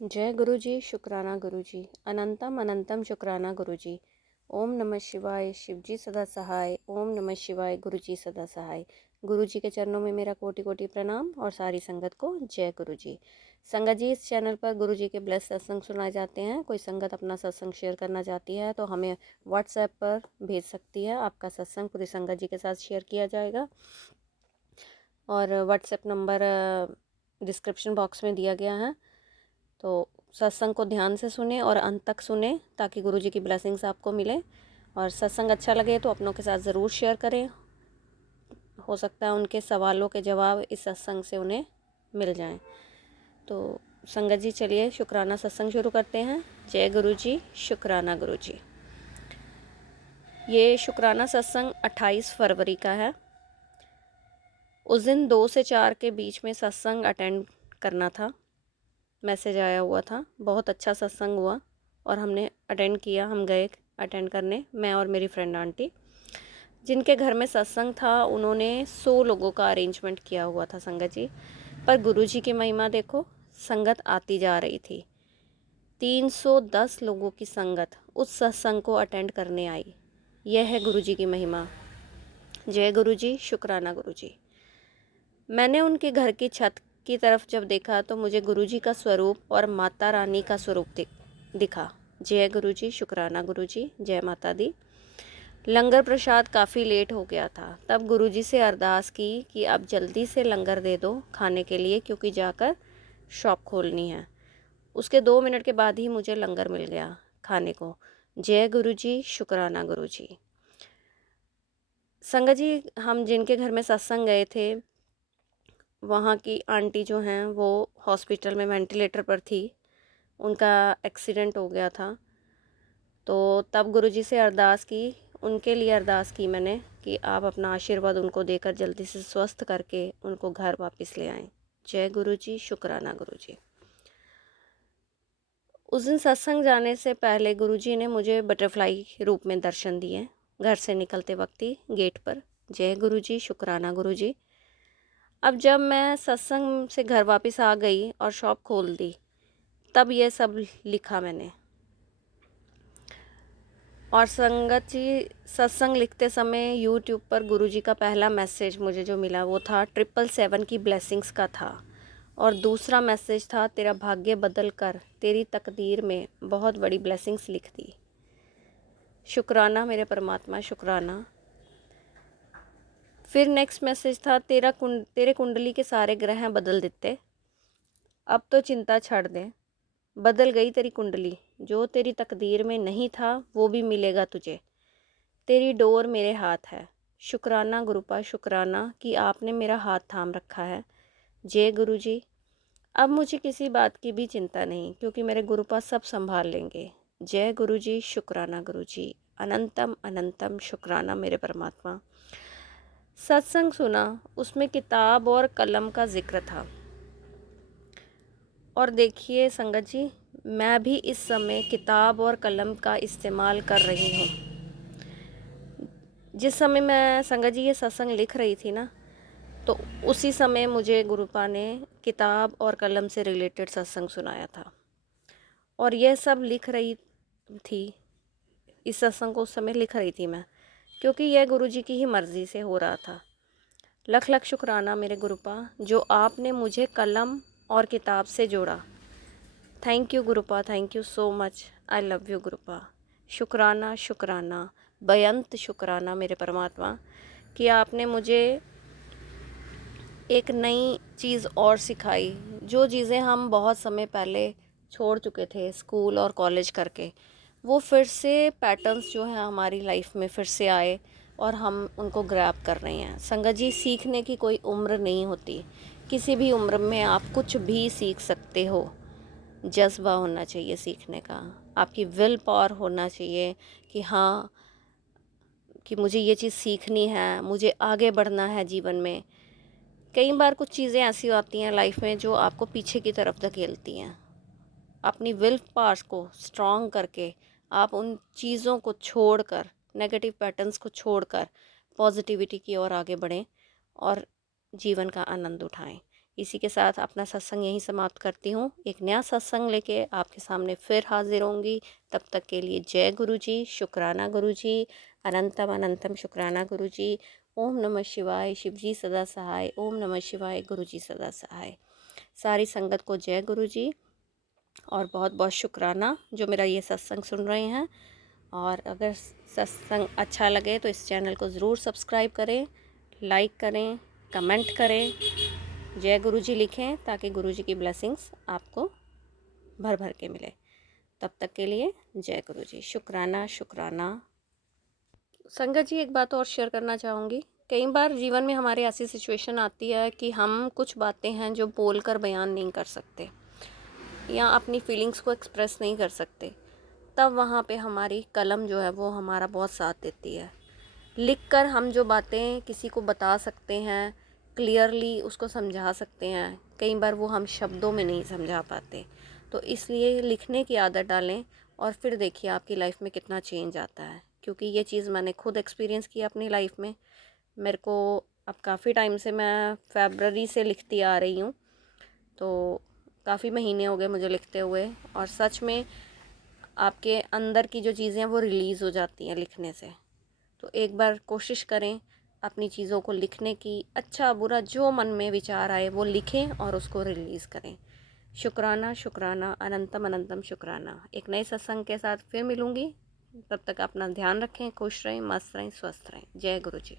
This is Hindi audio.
जय गुरु जी, शुक्राना गुरु जी। अनंतम अनंतम शुक्राना गुरु जी। ओम नमः शिवाय, शिव जी सदा सहाय। ओम नमः शिवाय, गुरु जी सदा सहाय। गुरु जी के चरणों में मेरा कोटि कोटि प्रणाम और सारी संगत को जय गुरु जी। संगत जी, इस चैनल पर गुरु जी के ब्लेस सत्संग सुनाए जाते हैं। कोई संगत अपना सत्संग शेयर करना चाहती है तो हमें व्हाट्सएप पर भेज सकती है। आपका सत्संग पूरी संगत जी के साथ शेयर किया जाएगा और व्हाट्सएप नंबर डिस्क्रिप्शन बॉक्स में दिया गया है। तो सत्संग को ध्यान से सुने और अंत तक सुने ताकि गुरु जी की ब्लेसिंग्स आपको मिले। और सत्संग अच्छा लगे तो अपनों के साथ ज़रूर शेयर करें। हो सकता है उनके सवालों के जवाब इस सत्संग से उन्हें मिल जाएं। तो संगत जी, चलिए शुक्राना सत्संग शुरू करते हैं। जय गुरु जी, शुक्राना गुरु जी। ये शुक्राना सत्संग 28 फरवरी का है। उस दिन 2 से 4 के बीच में सत्संग अटेंड करना था। मैसेज आया हुआ था। बहुत अच्छा सत्संग हुआ और हमने अटेंड किया। हम गए अटेंड करने, मैं और मेरी फ्रेंड आंटी। जिनके घर में सत्संग था उन्होंने 100 लोगों का अरेंजमेंट किया हुआ था संगत जी। पर गुरुजी की महिमा देखो, संगत आती जा रही थी। 310 लोगों की संगत उस सत्संग को अटेंड करने आई। यह है गुरुजी की महिमा। जय गुरु जी, शुक्राना गुरु जी। मैंने उनके घर की छत की तरफ जब देखा तो मुझे गुरुजी का स्वरूप और माता रानी का स्वरूप दिखा। जय गुरु जी, शुक्राना गुरु जी, जय माता दी। लंगर प्रसाद काफ़ी लेट हो गया था। तब गुरुजी से अरदास की कि अब जल्दी से लंगर दे दो खाने के लिए, क्योंकि जाकर शॉप खोलनी है। उसके 2 मिनट के बाद ही मुझे लंगर मिल गया खाने को। जय गुरु जी, शुक्राना गुरु जी। संगत जी, हम जिनके घर में सत्संग गए थे वहाँ की आंटी जो हैं वो हॉस्पिटल में वेंटिलेटर पर थी। उनका एक्सीडेंट हो गया था। तो तब गुरुजी से अरदास की, उनके लिए अरदास की मैंने कि आप अपना आशीर्वाद उनको देकर जल्दी से स्वस्थ करके उनको घर वापस ले आएं। जय गुरु जी, शुक्राना गुरु जी। उस दिन सत्संग जाने से पहले गुरुजी ने मुझे बटरफ्लाई रूप में दर्शन दिए, घर से निकलते वक्त ही गेट पर। जय गुरु जी, शुक्राना गुरु जी। अब जब मैं सत्संग से घर वापस आ गई और शॉप खोल दी, तब ये सब लिखा मैंने। और संगत जी, सत्संग लिखते समय यूट्यूब पर गुरुजी का पहला मैसेज मुझे जो मिला वो था 777 की ब्लेसिंग्स का था। और दूसरा मैसेज था, तेरा भाग्य बदल कर तेरी तकदीर में बहुत बड़ी ब्लेसिंग्स लिख दी। शुक्राना मेरे परमात्मा, शुक्राना। फिर नेक्स्ट मैसेज था, तेरे कुंडली के सारे ग्रह बदल देते, अब तो चिंता छाड़ दे। बदल गई तेरी कुंडली, जो तेरी तकदीर में नहीं था वो भी मिलेगा तुझे। तेरी डोर मेरे हाथ है। शुक्राना गुरुपा, शुक्राना कि आपने मेरा हाथ थाम रखा है। जय गुरु जी। अब मुझे किसी बात की भी चिंता नहीं, क्योंकि मेरे गुरुपा सब संभाल लेंगे। जय गुरु जी, शुक्राना गुरु जी। अनंतम अनंतम शुक्राना मेरे परमात्मा। सत्संग सुना, उसमें किताब और कलम का जिक्र था। और देखिए संगत जी, मैं भी इस समय किताब और कलम का इस्तेमाल कर रही हूँ। जिस समय मैं संगत जी ये सत्संग लिख रही थी ना, तो उसी समय मुझे गुरुपा ने किताब और कलम से रिलेटेड सत्संग सुनाया था। और यह सब लिख रही थी, इस सत्संग को उस समय लिख रही थी मैं, क्योंकि यह गुरुजी की ही मर्ज़ी से हो रहा था। लख लख शुक्राना मेरे गुरुपा, जो आपने मुझे कलम और किताब से जोड़ा। Thank you Gurupa, thank you so much. I love you Gurupa. शुक्राना शुक्राना, बेअंत शुक्राना मेरे परमात्मा कि आपने मुझे एक नई चीज़ और सिखाई। जो चीज़ें हम बहुत समय पहले छोड़ चुके थे स्कूल और कॉलेज करके, वो फिर से पैटर्न्स जो हैं हमारी लाइफ में फिर से आए और हम उनको ग्रैब कर रहे हैं। संगत जी, सीखने की कोई उम्र नहीं होती। किसी भी उम्र में आप कुछ भी सीख सकते हो। जज्बा होना चाहिए सीखने का, आपकी विल पावर होना चाहिए कि हाँ, कि मुझे ये चीज़ सीखनी है, मुझे आगे बढ़ना है जीवन में। कई बार कुछ चीज़ें ऐसी आती हैं लाइफ में जो आपको पीछे की तरफ धकेलती हैं। अपनी विल पावर्स को स्ट्रॉन्ग करके आप उन चीज़ों को छोड़कर, नेगेटिव पैटर्न्स को छोड़कर पॉजिटिविटी की ओर आगे बढ़ें और जीवन का आनंद उठाएं। इसी के साथ अपना सत्संग यहीं समाप्त करती हूँ। एक नया सत्संग लेके आपके सामने फिर हाजिर होंगी। तब तक के लिए जय गुरु जी, शुक्राना गुरु जी, अनंतम अनंतम शुक्राना गुरु जी। ओम नमः शिवाय, शिव जी सदा सहाय। ओम नमः शिवाय, गुरु जी सदा सहाय। सारी संगत को जय गुरु जी और बहुत बहुत शुक्राना जो मेरा ये सत्संग सुन रहे हैं। और अगर सत्संग अच्छा लगे तो इस चैनल को ज़रूर सब्सक्राइब करें, लाइक करें, कमेंट करें, जय गुरु जी लिखें, ताकि गुरु जी की ब्लेसिंग्स आपको भर भर के मिले। तब तक के लिए जय गुरु जी, शुक्राना शुक्राना। संगत जी, एक बात और शेयर करना चाहूँगी। कई बार जीवन में हमारे ऐसी सिचुएशन आती है कि हम कुछ बातें हैं जो बोल कर बयान नहीं कर सकते या अपनी फीलिंग्स को एक्सप्रेस नहीं कर सकते। तब वहाँ पे हमारी कलम जो है वो हमारा बहुत साथ देती है। लिखकर हम जो बातें किसी को बता सकते हैं, क्लियरली उसको समझा सकते हैं, कई बार वो हम शब्दों में नहीं समझा पाते। तो इसलिए लिखने की आदत डालें और फिर देखिए आपकी लाइफ में कितना चेंज आता है। क्योंकि ये चीज़ मैंने खुद एक्सपीरियंस की अपनी लाइफ में। मेरे को अब काफ़ी टाइम से, मैं फरवरी से लिखती आ रही हूँ, तो काफ़ी महीने हो गए मुझे लिखते हुए। और सच में आपके अंदर की जो चीज़ें हैं वो रिलीज़ हो जाती हैं लिखने से। तो एक बार कोशिश करें अपनी चीज़ों को लिखने की। अच्छा बुरा जो मन में विचार आए वो लिखें और उसको रिलीज़ करें। शुक्राना शुक्राना, अनंतम अनंतम शुक्राना। एक नए सत्संग के साथ फिर मिलूँगी। तब तक अपना ध्यान रखें, खुश रहें, मस्त रहें, स्वस्थ रहें। जय गुरु जी।